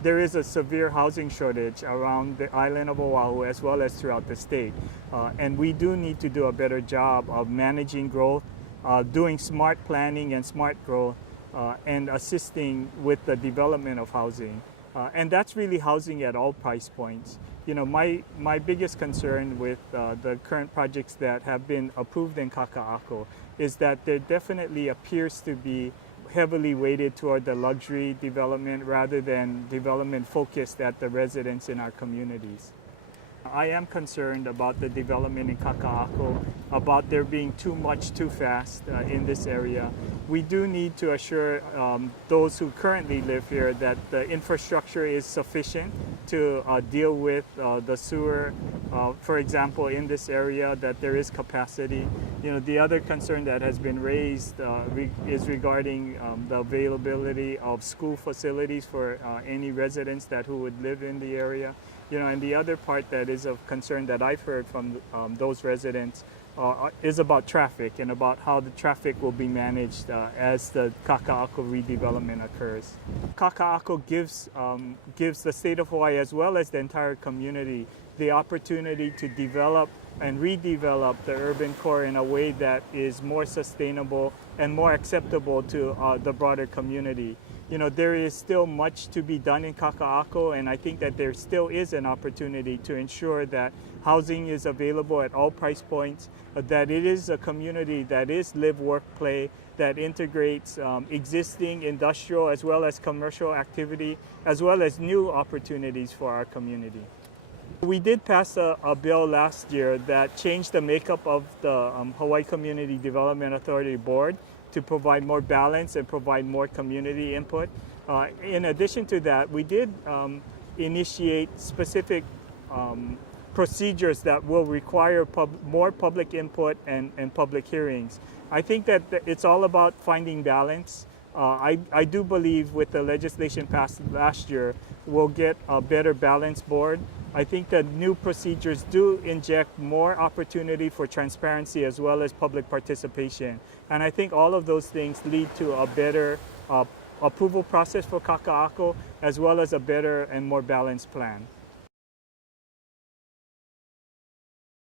There is a severe housing shortage around the island of Oahu as well as throughout the state. And we do need to do a better job of managing growth, doing smart planning and smart growth, and assisting with the development of housing. And that's really housing at all price points. You know, my biggest concern with the current projects that have been approved in Kaka'ako is that there definitely appears to be heavily weighted toward the luxury development rather than development focused at the residents in our communities. I am concerned about the development in Kaka'ako, about there being too much too fast in this area. We do need to assure those who currently live here that the infrastructure is sufficient to deal with the sewer, for example, in this area, that there is capacity. You know, the other concern that has been raised is regarding the availability of school facilities for any residents who would live in the area. You know, and the other part that is of concern that I've heard from those residents is about traffic and about how the traffic will be managed as the Kaka'ako redevelopment occurs. Kaka'ako gives the state of Hawaii as well as the entire community the opportunity to develop and redevelop the urban core in a way that is more sustainable and more acceptable to the broader community. You know, there is still much to be done in Kaka'ako, and I think that there still is an opportunity to ensure that housing is available at all price points, that it is a community that is live, work, play, that integrates existing industrial as well as commercial activity, as well as new opportunities for our community. We did pass a bill last year that changed the makeup of the Hawaii Community Development Authority Board to provide more balance and provide more community input. In addition to that, we did initiate specific procedures that will require more public input and public hearings. I think that it's all about finding balance. I do believe with the legislation passed last year, we'll get a better balanced board. I think that new procedures do inject more opportunity for transparency as well as public participation. And I think all of those things lead to a better approval process for Kaka'ako as well as a better and more balanced plan.